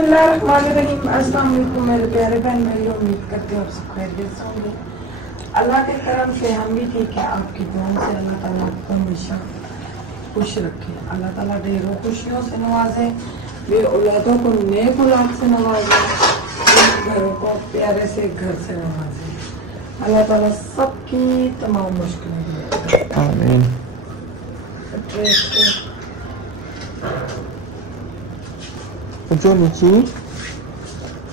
अस्सलाम वालेकुम मेरे प्यारे बहन, मेरी उम्मीद करती हूँ आप सब खैरियत से होंगे। अल्लाह के करम से हम भी ठीक है। आपकी दुआओं से अल्लाह ताला आपको हमेशा खुश रखे। अल्लाह ताला ढेरों खुशियों से नवाजे, वे औलादों को नेक औलाद से नवाजे, घरों को प्यारे से घर से नवाजे। अल्लाह ताला सबकी तमाम मुश्किलें दूर करे। आमीन। जो नीचे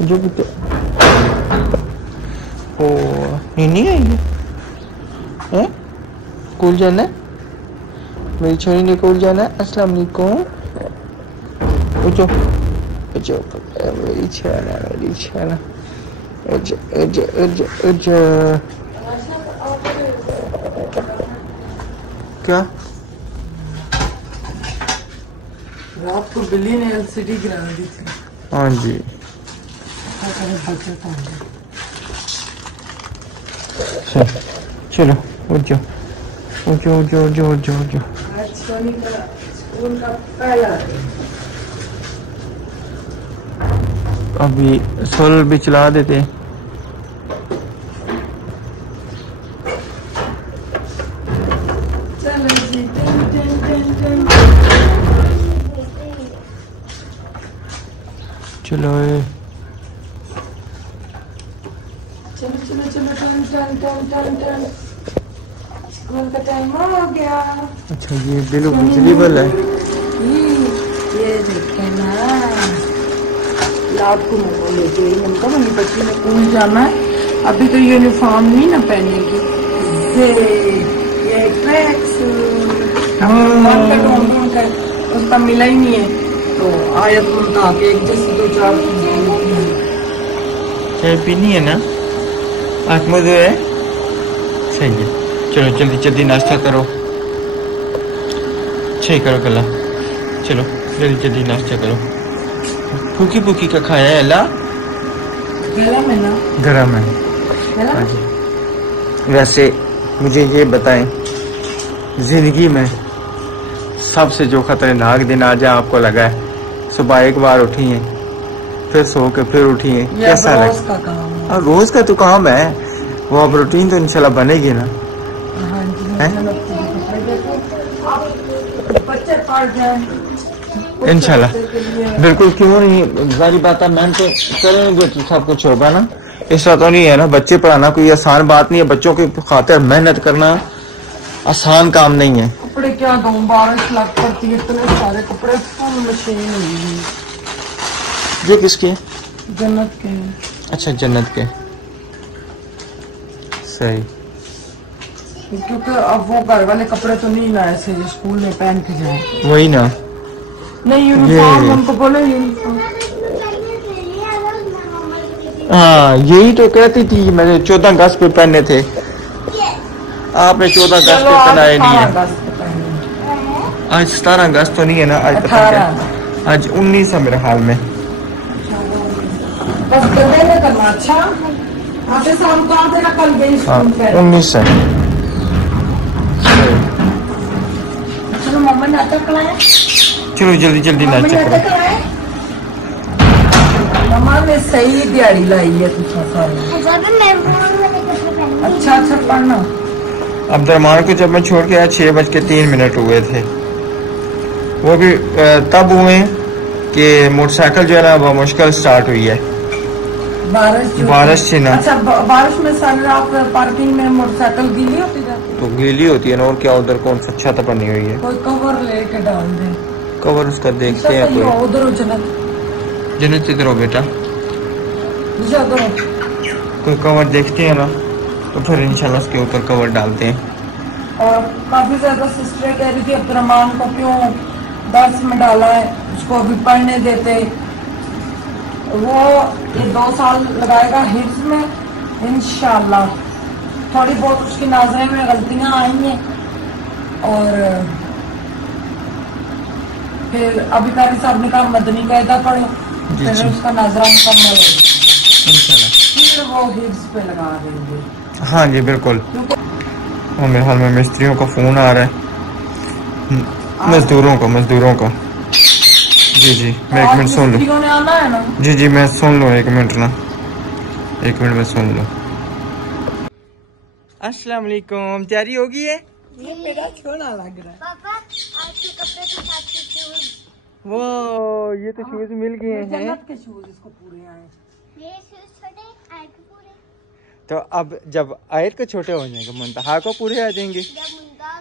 जो भी ओ नहीं आई है स्कूल जाना है, मेरी छोरी ने स्कूल जाना है। अस्सलाम वालेकुम। उठो उठो मेरी छाना, मेरी छाना। क्या रात को बिल्ली ने एलसीडी गिरा दी थी। हाँ जी चलो उठ जाओ उठ जाओ उठ जाओ उठ जाओ उठ जाओ उठ जाओ। आज सोनी का स्कूल का पहला दिन। अभी सोलर भी चला देते। चलो जी टिन टिन टिन टिन। चलो चलो चलो चलो टन टन टन टन टन। स्कूल का टाइम हो गया। अच्छा ये बिल बिजली बिल है। ये देखे ना, रात को मैं लेके गई, मैंने कहा मेरी बच्ची ने स्कूल जाना है, अभी तो यूनिफॉर्म नहीं ना पहनेगी। ये ट्रैक सूट उसका मिला ही नहीं है, तो आयत उनका के एक जैसे दो चार चाय पीनी है ना? आँख में है सही है। चलो जल्दी जल्दी नाश्ता करो, सही करो गला। चलो जल्दी जल्दी नाश्ता करो। फूकी फूकी का खाया है अल्लाह गरम है ना? गरम है। हाँ जी। वैसे मुझे ये बताएं, जिंदगी में सबसे जो खतरनाक दिन आज आपको लगा है? सुबह एक बार उठी है, फिर सो के फिर उठी है, कैसा लगा? और रोज का तो काम है वो, अब रूटीन तो इंशाल्लाह बनेगी ना। इंशाल्लाह बिल्कुल, क्यों नहीं, सारी बात है। मैंने तो करेंगे तो सब कुछ होगा ना, ऐसा तो नहीं है ना। बच्चे पढ़ाना कोई आसान बात नहीं है, बच्चों की खातिर मेहनत करना आसान काम नहीं है। कपड़े क्या दूं, 12 लाख पड़ती है, इतने सारे कपड़े मशीन हुई। ये किसके? जन्नत के। अच्छा जन्नत के, सही। क्योंकि अब वो घर वाले कपड़े तो नहीं लाए थे जो स्कूल में पहन के जाए। वही ना, नहीं यूनिफॉर्म हमको बोले यूनिफॉर्म। हाँ यही तो कहती थी, मैंने 14 अगस्त पे पहने थे, आपने 14 अगस्त पे पहनाए नहीं है। आज 17 अगस्त तो नहीं है ना, आज पता क्या, आज 19 है मेरे हाल में। बस गले में करना। अच्छा आधे शाम को आधे ना कल गई स्कूल पे। 19 है। चलो मम्मा नाटक कराए। चलो जल्दी जल्दी नाश्ता करो। मम्मा ने सही दिहाड़ी लाई है तुझे सारी। अच्छा अच्छा पढ़ना। अब दरमान को जब मैं छोड़ के आया 6:03 हुए थे, वो भी तब हुए कि मोटरसाइकिल जो है ना वो मुश्किल स्टार्ट हुई है। बारिश थी ना। अच्छा बारिश में सारी रात पार्किंग में मोटरसाइकिल गीली होती जाती है? तो गीली होती है ना, और क्या, उधर कौन सा छत बनी हुई है? कोई कवर लेके डाल दे। कवर उसका देखते हैं कोई। उधर हो जन्नत इधर हो बेटा, कोई कवर देखते हैं ना, तो फिर इंशाल्लाह उसके ऊपर कवर डालते हैं। और काफी ज्यादा सिस्टर कह रही थी अब्दुर्रहमान को क्यों 10 में डाला है, उसको अभी पढ़ने देते। वो ये 2 साल लगाएगा हिफ्ज में इंशाल्लाह। थोड़ी बहुत उसकी नाजरे में गलतियां आई हैं, और फिर अभी कारी साहब ने कहा मदनी कायदा पढ़ो, फिर उसका नाजरा मुकम्मल हो इंशाल्लाह, फिर वो हिफ्ज पे लगा देंगे। हाँ जी बिल्कुल। और मेरे हाल में मिस्त्रियों का फोन आ रहा है, मजदूरों का जी जी जी, मैं 1 मिनट सुन लूँ। आना है ना। जी जी, मैं सुन लूँ 1 मिनट ना, 1 मिनट में सुन लूँ। अस्सलाम वालेकुम, तैयारी होगी है? ये मेरा छोना लग रहा है। पापा आपके कपड़े के साथ के शूज। वो ये तो शूज मिल गए हैं। जन्नत के शूज इसको पूरे आए। ये शूज छोटे आए के पूरे। तो अब जब आयत को छोटे हो जाएंगे मुंतहा को पूरे आ जाएंगे,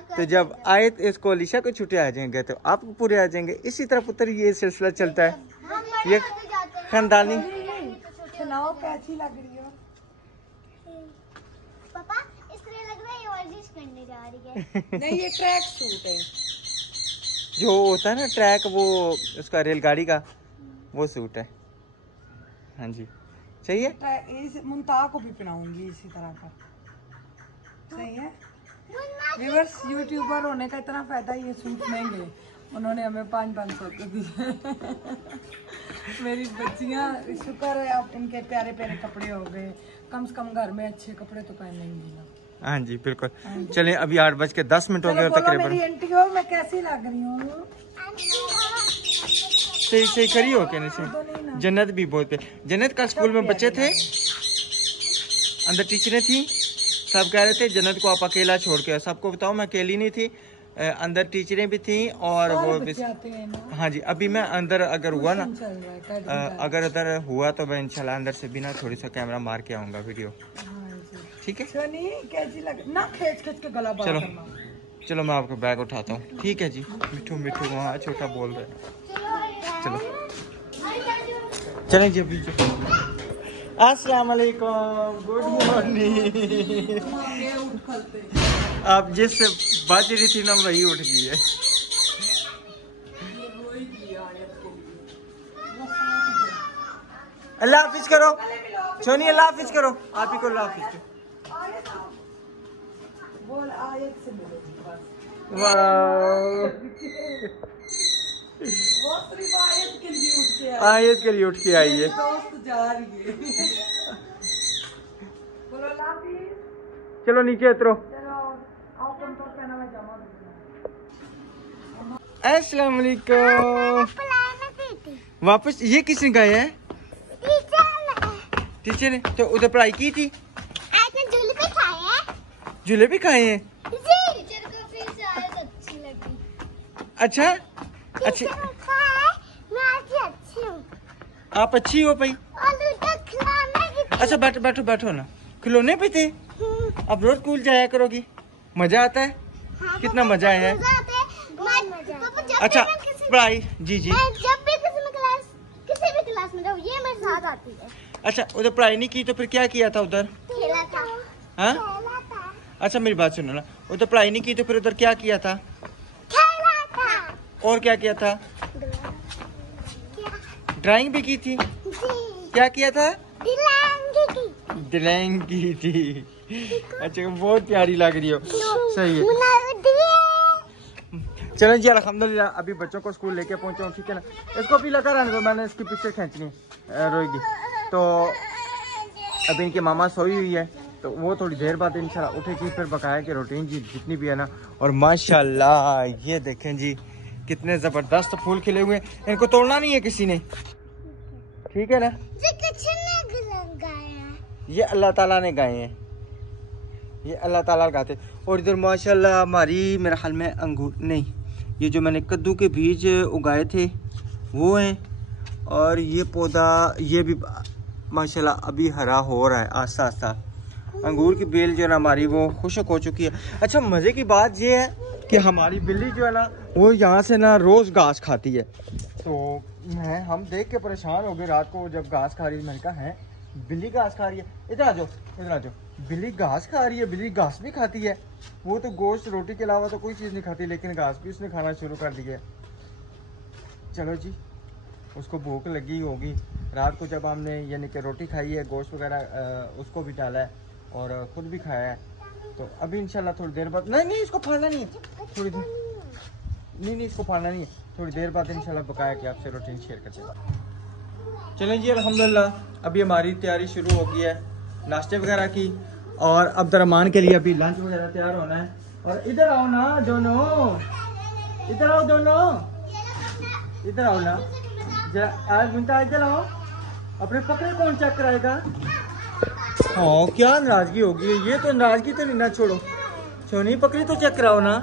तो जब आयत इसको अलीशा को छूटे आ जाएंगे तो आपको पूरे आ जाएंगे। इसी तरह पुत्र ये सिलसिला चलता है, ये खानदानी। सुनाओ कैसी लग रही हो? पापा इस तरह लग रहा है ये वर्जिश करने जा रही है। नहीं, ये ट्रैक सूट है। जो होता है ना ट्रैक, वो उसका रेलगाड़ी का वो सूट है। हाँ जी, चाहिए। इस मुंताहा को भी पहनाऊंगी इसी तरह का। सही है। व्यूअर्स, यूट्यूबर होने का इतना फायदा, ये सूट महंगे उन्होंने हमें 500 के दिए। मेरी बच्चियां, शुक्र है आप उनके प्यारे प्यारे कपड़े हो गए। कम से कम घर में अच्छे कपड़े तो पहनेंगे ना। हाँ जी बिल्कुल। चलिए अभी 8:10 हो गए तकरीबन। मेरी आंटी हो, मैं कैसी लग रही हूँ? सही सही करी हो क्या? नहीं, जन्नत भी बहुत पे। जन्नत का स्कूल में बच्चे थे, अंदर टीचरें थी, सब कह रहे थे जन्नत को आप अकेला छोड़ के। सबको बताओ मैं अकेली नहीं थी, अंदर टीचरें भी थी और वो भी। हाँ जी, अभी मैं अंदर अगर हुआ ना, अगर उधर हुआ तो मैं इंशाल्लाह अंदर से भी ना थोड़ी सा कैमरा मार के आऊंगा वीडियो। ठीक है, कैसी लग ना, खींच खींच के गला बाहर करना। चलो मैं आपका बैग उठाता हूँ। ठीक है जी। मिठू मिठू वहाँ छोटा बोल रहे हैं। चलो चलें जी अभी। अस्सलाम वालेकुम, गुड मॉर्निंग। आप जिस बात रही थी ना वही उठ गई है। अल्लाह हाफिज करो सोनी, अल्लाह हाफिज करो। आप ही को अल्लाह हाफिज करो। बोल आयत से मिलो बस। वाह, वो सिर्फ आयत के लिए उठ के आई। आयत के लिए उठ के आई है। दोस्त जा रही है। बोलो लाफिज। चलो नीचे उतरो। चलो आओ, तुम तो कहना मैं जामा। अस्सलाम वालेकुम। वापस ये किसने गाया है? टीचर ने। तो उधर पढ़ाई की थी? जुलेबी खाए हैं। जुलेबी खाए हैं? टीचर को फिर से आयत अच्छी लगी। अच्छा अच्छी, मैं अच्छी हूँ। आप अच्छी हो भाई। अच्छा बैठो बैठो बैठो ना। खिलौने पे थे? अब रोज स्कूल जाया करोगी? मजा आता है? हाँ, कितना मजा आया है? अच्छा पढ़ाई। जी जी। जब भी किसी भी क्लास में जाऊँ ये मेरे साथ आती है। अच्छा उधर पढ़ाई नहीं की तो फिर क्या किया था उधर? खेला था। हाँ अच्छा मेरी बात सुनो ना, उधर पढ़ाई नहीं की तो फिर उधर क्या किया था? खेला था। और क्या किया था? ड्राइंग भी की थी? क्या किया था? ड्राइंग की थी। अच्छा बहुत प्यारी लग रही हो। सही है। चलो जी अल्हम्दुलिल्लाह, अभी बच्चों को स्कूल लेके पहुंचा हूँ। ठीक है ना, इसको भी लगा रहने दो, मैंने इसकी पिक्चर खींचनी रोएगी। तो अभी इनकी मामा सोई हुई है, तो वो थोड़ी देर बाद इंशाल्लाह उठेगी, फिर बकाया की रूटीन जी जितनी भी है ना। और माशाल्लाह ये देखें जी कितने ज़बरदस्त फूल खिले हुए हैं, इनको तोड़ना नहीं है किसी ने। ठीक है ना, ये अल्लाह ताला ने गाए हैं, ये अल्लाह ताला गाते। और इधर माशाल्लाह हमारी मेरे ख्याल में अंगूर नहीं, ये जो मैंने कद्दू के बीज उगाए थे वो हैं। और ये पौधा ये भी माशाल्लाह अभी हरा हो रहा है आस्ता आस्ता। अंगूर की बेल जो है ना हमारी वो खुशक हो चुकी है। अच्छा मज़े की बात ये है कि हमारी बिल्ली जो है ना वो यहाँ से ना रोज़ घास खाती है। तो हम देख के परेशान हो गए रात को जब घास खा रही है। मैंने कहा है बिल्ली घास खा रही है, इधर आ जाओ इधर आ जाओ। बिल्ली घास खा रही है, बिल्ली घास भी खाती है। वो तो गोश्त रोटी के अलावा तो कोई चीज़ नहीं खाती, लेकिन घास भी उसने खाना शुरू कर दिया है। चलो जी, उसको भूख लगी होगी। रात को जब हमने यानी कि रोटी खाई है, गोश्त वगैरह उसको भी डाला है और ख़ुद भी खाया है। तो अभी इंशाल्लाह थोड़ी देर बाद नहीं इसको फाड़ना नहीं है, थोड़ी देर नहीं इसको फाड़ना नहीं है, थोड़ी देर बाद इंशाल्लाह बकाया कि आपसे रूटीन शेयर करते हैं। चलें जी अल्हम्दुलिल्लाह अभी हमारी तैयारी शुरू हो गई है नाश्ते वगैरह की, और अब्दुर्रहमान के लिए अभी लंच वगैरह तैयार होना है। और इधर आओ ना दोनों, इधर आओ दोनों, इधर आओ ना। आज मुमताज जलाओ, अपने पकड़े कौन चेक कराएगा? हाँ क्या नाराजगी होगी, ये तो नाराजगी तो नहीं ना, छोड़ो सोनी पकड़ी तो चेक कराओ ना।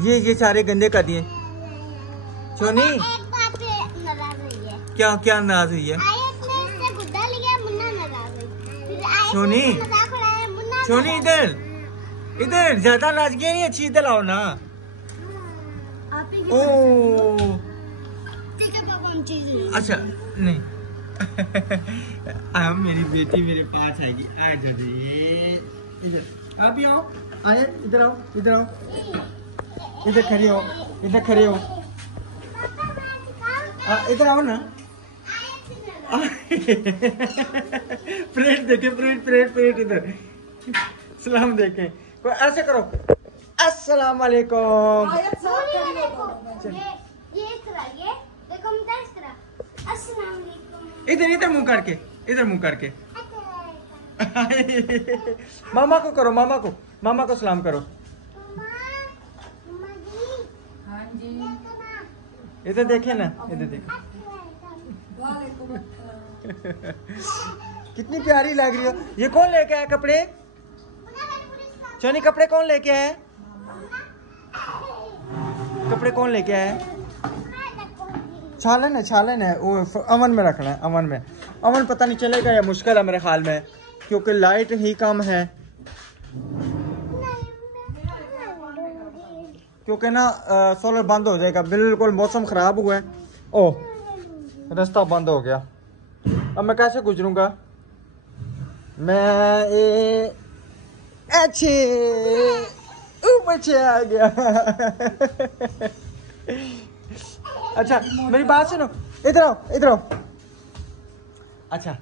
ये सारे गंदे कर दिए सोनी। एक बात पे नाराज हुई है। क्या क्या नाराज हुई है आयत ने इससे गुड्डा लिया, मुन्ना नाराज हुई। फिर आयत सोनी, ने मजाक उड़ाया, मुन्ना सोनी इधर ज्यादा नाराजगी नहीं अच्छी, इधर आओ ना। आप ही ओ ठीक है पापा, हम चीज नहीं। अच्छा नहीं अब मेरी बेटी मेरे पास आएगी। आ जाओ इधर, आप ही आओ, आए इधर आओ, इधर आओ, इधर खड़े हो, इधर खड़े हो, इधर आओ ना। परेड देखे, परेड इधर सलाम देखें, कोई ऐसे करो, अस्सलाम वालेकुम। ये इस तरह, ये देखो मुझे इस तरह, अस्सलाम वालेकुम। इधर मुंह करके मामा को करो, मामा को सलाम करो। हाँ जी, इधर देखे ना, इधर देखे वालेकुम अस्सलाम। कितनी प्यारी लग रही हो। ये कौन लेके आया कपड़े? सोनी कपड़े कौन लेके आया? कपड़े कौन लेके आया? छालन है वो अमन में रखना है, अमन पता नहीं चलेगा या मुश्किल है मेरे ख्याल में, क्योंकि लाइट ही कम है, क्योंकि ना सोलर बंद हो जाएगा, बिल्कुल मौसम खराब हुआ है। ओह रास्ता बंद हो गया, अब मैं कैसे गुजरूंगा? मैं बच्चे आ गया। अच्छा मेरी बात सुनो, इधर आओ। अच्छा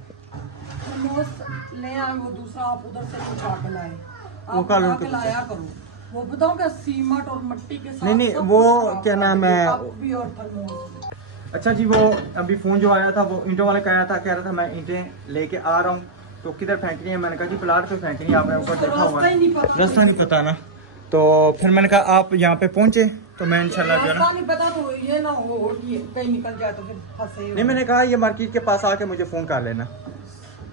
मोमोज ले आए, वो दूसरा आप उधर से उठा के लाए, वो आप कल उठा उनको के लाया करो। वो बताओ क्या सीमेंट और मिट्टी के साथ नहीं, सब वो कुछ खराब क्या नाम कर है? दिया, कप भी और थर्मोस। अच्छा जी, वो अभी फोन जो आया था वो ईंटों वाले कह रहा था मैं ईंटें लेके आ रहा हूँ, तो किधर फेंकनी है? मैंने कहा जी प्लाट पे फेंकनी है, आपने ऊपर देखा हुआ है, रास्ता नहीं पता ना। तो फिर मैंने कहा आप यहाँ पे पहुंचे तो मैं इंशाल्लाह जो है ना, रास्ता नहीं पता तो ये ना हो कि कहीं निकल जाए तो फिर फंसे। नहीं मैंने कहा ये मार्केट के पास आके मुझे फ़ोन कर लेना,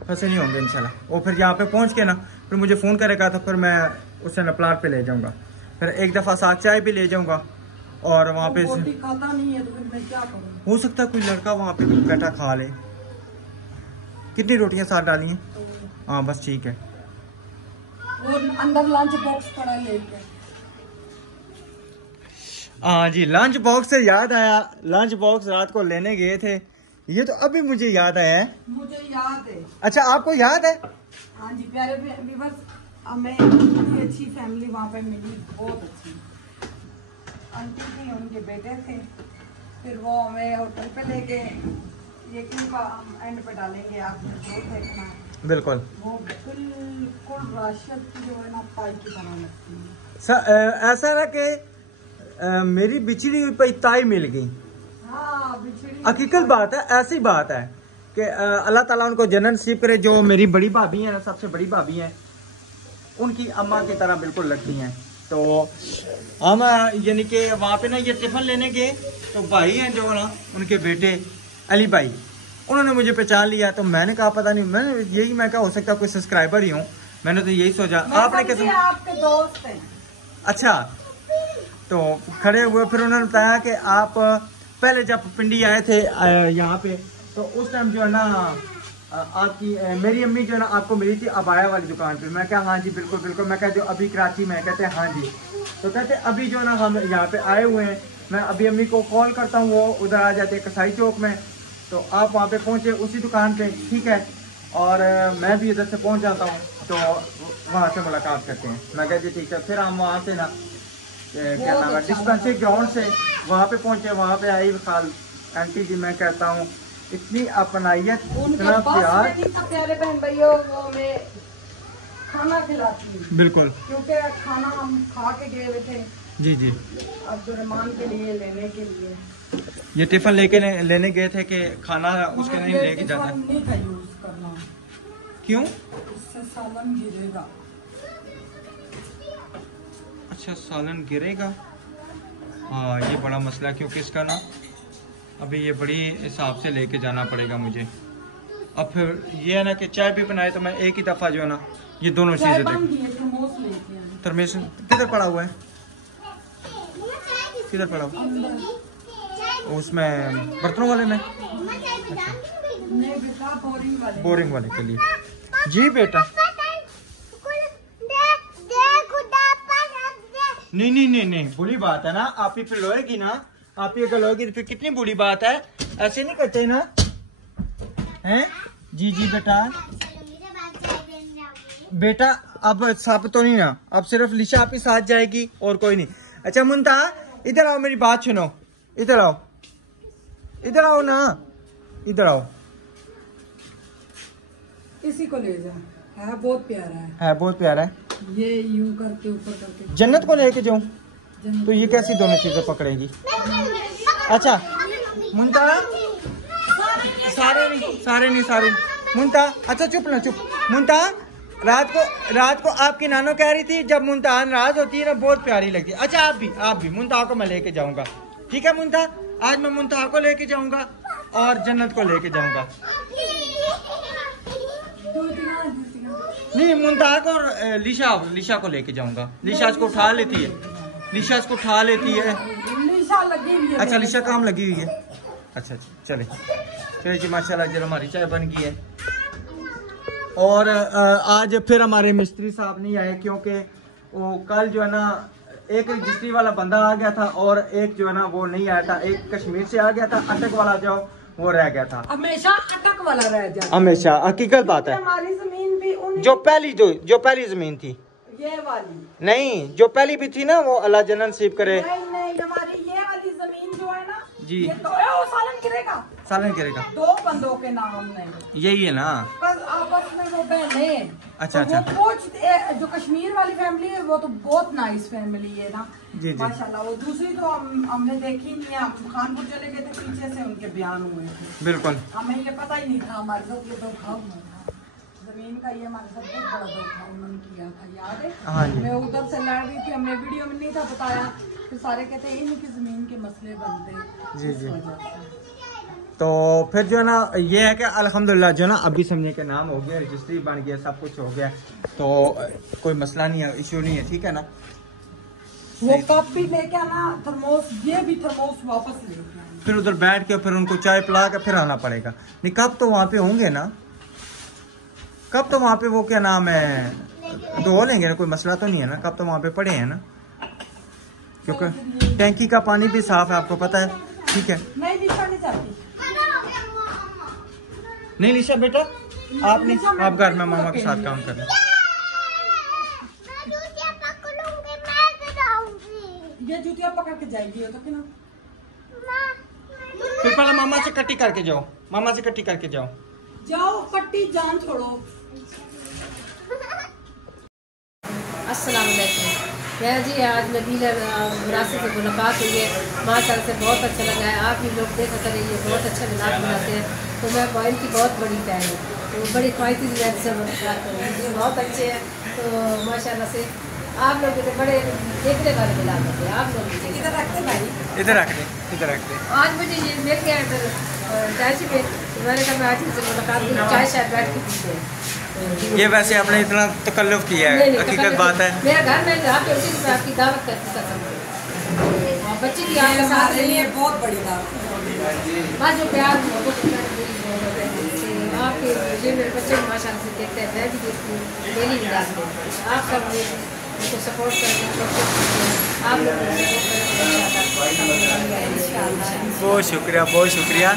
फंसे नहीं होंगे इंशाल्लाह। वो फिर यहाँ पे पहुँच के ना फिर मुझे फ़ोन करेगा तो फिर मैं उसे ना प्लाट पे ले जाऊँगा, फिर एक दफ़ा साथ चाय भी ले जाऊँगा, और वहाँ पे रोटी खाता नहीं है तो फिर मैं क्या करूँ? हो सकता है कोई लड़का वहाँ पे कुछ बैठा खा ले। कितनी रोटियाँ साथ डाली हैं? हाँ बस ठीक है। वो अंदर लंच बॉक्स पड़ा लेके। हाँ जी, लंच बॉक्स से याद आया, लंच बॉक्स रात को लेने गए थे, ये तो अभी मुझे याद आया है। मुझे याद है। अच्छा आपको याद है? हाँ जी प्यारे व्यूअर्स, हमें इतनी अच्छी फैमिली वहाँ पे मिली, बहुत अच्छी। आंटी थी, उनके बेटे थे, फिर वो हमें होटल पे लेके, ये क्लिप हम एंड पे डालेंगे, आपने जो देखना है। बिल्कुल। वो बिल्कुल राशिद की जो है ना ताई की तरह लगती है। ऐसा ना कि मेरी बिछड़ी हुई पे ताई मिल गई। हाँ बिछड़ी हकीकत बात है, ऐसी बात है कि अल्लाह ताला उनको जन्नत नसीब करे। जो मेरी बड़ी भाभी है ना, सबसे बड़ी भाभी है, उनकी अम्मा की तरह बिल्कुल लगती हैं। तो हम यानी कि वहाँ पे ना ये टिफिन लेने गए, तो भाई हैं जो ना उनके बेटे अली भाई, उन्होंने मुझे पहचान लिया। तो मैंने कहा पता नहीं, मैं क्या हो सकता कोई सब्सक्राइबर ही हूँ, मैंने तो यही सोचा। आपने कैसे? आपके दोस्त हैं। अच्छा, तो खड़े हुए, फिर उन्होंने बताया कि आप पहले जब पिंडी आए थे यहाँ पे, तो उस टाइम जो है ना आपकी मेरी अम्मी जो है ना आपको मिली थी अबाया वाली दुकान पे। मैं क्या हाँ जी बिल्कुल बिल्कुल। मैं कहती हूँ अभी कराची में? कहते हैं हाँ जी। तो कहते अभी जो है ना हम यहाँ पे आए हुए हैं, मैं अभी अम्मी को कॉल करता हूँ, वो उधर आ जाते हैं कसाई चौक में, तो आप वहाँ पे पहुँचे उसी दुकान पे, ठीक है? और मैं भी इधर से पहुँच जाता हूँ, तो वहाँ से मुलाकात करते हैं। मैं कहती ठीक है। फिर हम वहाँ से ना क्या नाम है डिस्पेंसरी ग्राउंड से वहाँ पे पहुँचे, वहाँ पे आई खाल आंटी जी, मैं कहता हूँ इतनी अपनाइयत, इतना प्यार। प्यारे बहन भाइयों, वो हमें खाना खिलाती है। बिल्कुल, क्योंकि खाना हम खा के गए हुए थे जी जी, अब्दुर्रहमान के लिए लेने के लिए। ये टिफिन लेने गए थे कि खाना उसके नहीं लेके जाना। नहीं था यूज करना। क्यों? इससे सालन गिरेगा। अच्छा सालन गिरेगा, हाँ ये बड़ा मसला, क्योंकि इसका ना अभी ये बड़ी हिसाब से लेके जाना पड़ेगा मुझे। अब फिर ये है ना कि चाय भी बनाए तो मैं एक ही दफ़ा जो है ना ये दोनों चीज़ें देख। थर्मेस किधर पड़ा हुआ है, किधर पड़ा हुआ? उसमें बर्तनों वाले में। बोरिंग वाले के लिए। जी बेटा नहीं बुरी बात है ना, आप ही फिर लोएगी ना, आप ही अगर लोएगी तो फिर कितनी बुरी बात है, ऐसे नहीं करते ना हैं। जी बेटा बेटा अब सब तो नहीं ना, अब सिर्फ लिशा आप ही साथ जाएगी और कोई नहीं। अच्छा मुंता इधर आओ, मेरी बात सुनो, इधर आओ, इधर आओ ना, इधर आओ। इसी को ले जा, है बहुत प्यारा है बहुत प्यारा है। ये यूं करके ऊपर करके जन्नत को लेके जाऊं तो ये कैसी दोनों चीजें पकड़ेगी? अच्छा मुंता सारे नहीं मुंता, अच्छा चुप ना चुप। मुंता रात को आपकी नानो कह रही थी जब मुंता नाराज होती है ना बहुत प्यारी लगती है। अच्छा आप भी मुंता को मैं लेके जाऊंगा, ठीक है मुंता? आज मैं मुंता को लेके जाऊंगा और जन्नत को लेके जाऊंगा। नहीं मुंता को लिशा को लेके जाऊंगा। लिशा इसको उठा लेती है, लिशा इसको उठा लेती है। लिशा लगी हुई है। अच्छा लिशा काम लगी हुई है। अच्छा चले जी माशाल्लाह जरा हमारी चाय बन गई है। और आज फिर हमारे मिस्त्री साहब नहीं आए क्योंकि वो कल जो है ना एक रजिस्ट्री वाला बंदा आ गया था और एक जो है ना वो नहीं आया था, एक कश्मीर से आ गया था, अटक वाला जो वो रह गया था। हमेशा अटक वाला रह जाता, हमेशा हकीकत बात है। हमारी जमीन भी जो पहली जमीन थी ये वाली नहीं, जो पहली भी थी ना वो अल्लाह जन्नत नसीब करे। नहीं हमारी ये वाली जमीन जो है ना जी ये तो सालन गिरेगा दो बंदों के नाम नहीं, यही है ना, बस आपस में वो बहने। अच्छा वो जो कश्मीर वाली फैमिली है वो तो बहुत नाइस फैमिली है ना जी माशाल्लाह। वो दूसरी तो हमने देखी नहीं है, खानपुर चले गए थे, पीछे से उनके बयान हुए थे, बिल्कुल हमें ये पता ही नहीं था। हमारे साथ ये धोखा हुआ था, जमीन का ये हमारे साथ बहुत बड़ा धोखा उन्होंने किया था, याद है? हाँ जी। मैं उधर से लड़ रही थी, हमने वीडियो में नहीं था बताया, फिर सारे कहते हैं इनकी जमीन के मसले बनते जी। तो फिर जो है ना ये है कि अल्हम्दुलिल्लाह जो है ना अभी समझे के नाम हो गया, रजिस्ट्री बन गया, सब कुछ हो गया, तो कोई मसला नहीं है, इशू नहीं है, ठीक है ना। वो कप भी लेके आना, थर्मोस, ये भी थर्मोस वापस लेके आना, फिर उधर बैठ के फिर उनको चाय पिला के फिर आना पड़ेगा। नहीं कप तो वहाँ पे होंगे ना, कप तो वहाँ पे वो क्या नाम है धो लेंगे ना, कोई मसला तो नहीं है ना, कप तो वहाँ पे पड़े हैं ना, क्योंकि टैंकी का पानी भी साफ है, आपको पता है, ठीक है। नहीं लिशा बेटा आप नहीं, आप घर में मामा के साथ काम कर रहे हैं। ये जूतियाँ पकड़ के जाएगी तो क्या? फिर पहले मामा से कट्टी करके जाओ, मामा से कट्टी करके जाओ कट्टी जान छोड़ो। अस्सलाम वालेकुम। मैं जी आज नबीला मुरासी से मुलाकात हुई है, माशाअल्लाह से बहुत अच्छा लगा है। आप भी लोग देखा करेंगे, बहुत अच्छा मिलाद बनाते हैं, तो मैं बहन की बहुत बड़ी फैन हूँ, तो बड़ी ख्वाहिश से बहुत अच्छे हैं, तो माशाअल्लाह से आप लोग तो बड़े देखने वाले मिलाद होते हैं। आप लोग इधर रखते भाई, इधर रखते। आज मुझे ये मिल गया इधर चाची पे, मैंने कहा मैं आज से मुलाकात हुई, चाय शायद बैठ के पीछे। ये वैसे आपने इतना तकल्लुफ़ किया है, हकीकत बात है। मेरा घर में जहाँ पे उसी में आपकी दावत करती था, बच्चे की आपके साथ लिए बहुत बड़ी दावत, बस जो प्यार आपके ये मेरे बच्चे माशाअल्लाह से देखते हैं, मैं भी देखती हूँ डेली मिलाद में, आप सब उनको सपोर्ट करेंगे, आप लोग बहुत शुक्रिया।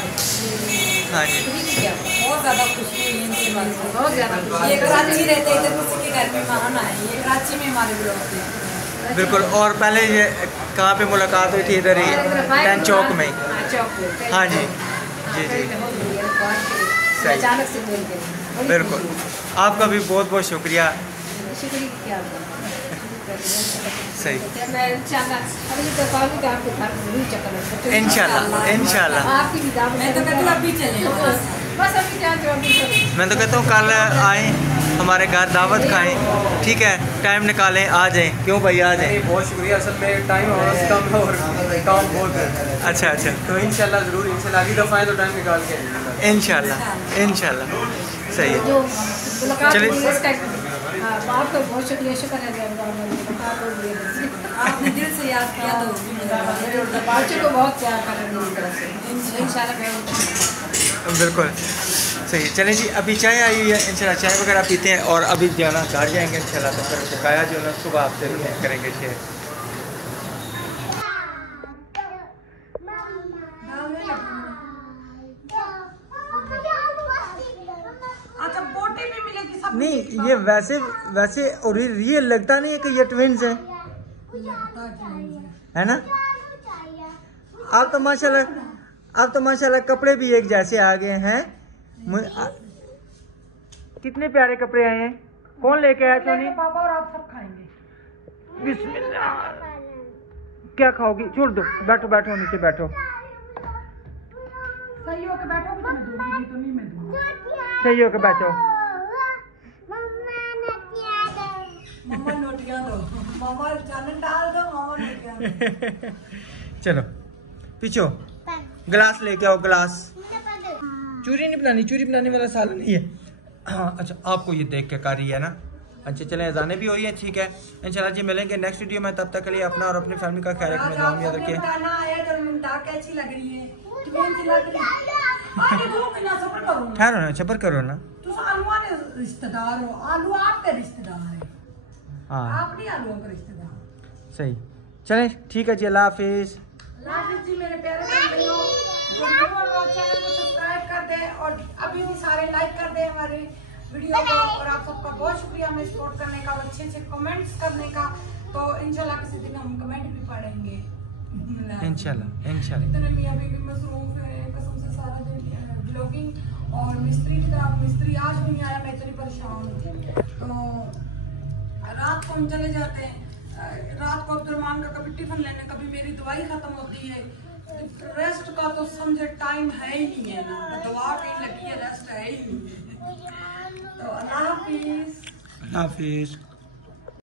हाँ जी बहुत ज़्यादा खुशी हुई इनसे बात, बहुत ज़्यादा। ये कराची रहते हैं, इधर किसी के घर में मेहमान आए, ये कराची में हमारे लोग होते हैं। बिल्कुल। और पहले ये कहाँ पे मुलाकात हुई थी? इधर ही टैन चौक में। हाँ जी अचानक से मिल गए। बिल्कुल, आपका भी बहुत बहुत शुक्रिया। सही, इंशाल्लाह आपकी भी मैं तो कहती हूँ अभी चले, बस अभी मैं तो कहता हूँ कल आए हमारे घर दावत खाएं, ठीक है, टाइम निकालें, आ जाएं। क्यों भाई, आ जाएं। बहुत शुक्रिया, असल में टाइम हमारा कम है और काम बहुत है। अच्छा अच्छा, तो इंशाल्लाह ज़रूर, इंशाल्लाह अगली दफ़ा आए तो टाइम निकाल के इंशाल्लाह इंशाल्लाह। सही है, जो मुलाकात चलिए। हुई इस टाइम आपका बहुत शुक्रिया, शुक्र है आपने दिल से याद किया तो बच्चों को बहुत प्यार कर रहे हैं इंशाल्लाह। बिल्कुल सही। चलें जी, अभी चाय आई हुई है, इंशाल्लाह चाय वगैरह पीते हैं और अभी जो है ना घर जाएंगे इंशाल्लाह। तो फिर बकाया जो है ना सुबह आपसे करेंगे शेयर। अच्छा बोटी भी मिलेगी सब? नहीं, ये वैसे और रियल लगता नहीं है कि ये ट्विंस हैं, है ना? आप तो माशाल्लाह कपड़े भी एक जैसे आ गए हैं। कितने प्यारे कपड़े आए हैं। कौन लेके आया सोनी? पापा और आप सब खाएंगे। बिस्मिल्लाह। क्या खाओगी? छोड़ दो, बैठो बैठो, नीचे बैठो। सही होके बैठोगे तो मैं दूंगी, नहीं तो नहीं मैं दूंगी। सही होके बैठो। मम्मा नोटियां दो, मम्मा चालन डाल दो, मम्मा नोटियां दो। चलो पीछो, गिलास लेके आओ, गिलास। चूरी नहीं बनानी, चूरी बनाने वाला साल नहीं है। हाँ अच्छा, आपको ये देख के कारी है ना। अच्छा चलें, अजाने भी हुई है, ठीक है। इंशाल्लाह जी मिलेंगे नेक्स्ट वीडियो में, तब तक के लिए अपना और अपनी फैमिली का ख्याल रखना। याद रखिए। कैसी लग रही है? ठहरो ना, सब्र करो ना। आलू ने रिश्तेदार हो, आलू आपके रिश्तेदार है। हाँ आप नहीं आलूओं के रिश्तेदार। सही। चलें ठीक है जी, अल्लाह हाफिज़। जी मेरे प्यारे भाइयों, चैनल को सब्सक्राइब कर दें और अभी भी सारे लाइक कर दें हमारे वीडियो को। और आप सबका बहुत शुक्रिया हमें सपोर्ट करने का, अच्छे अच्छे कमेंट्स करने का। तो इंशाल्लाह किसी दिन हम कमेंट भी पढ़ेंगे इंशाल्लाह। इतने मियां बीवी मसरूफ है कसम से सारा दिन ब्लॉगिंग और मिस्त्री की तरफ। मिस्त्री आज भी नहीं आया, मैं इतनी परेशान हूँ। तो रात को हम चले जाते हैं, रात को अब्दुलरहमान का कभी टिफिन लेने, कभी मेरी दवाई खत्म होती है। रेस्ट का तो समझे टाइम है ही नहीं है ना, दवा भी लगी है, रेस्ट है ही नहीं है। तो अल्लाह हाफिज। अल्लाह हाफिज़।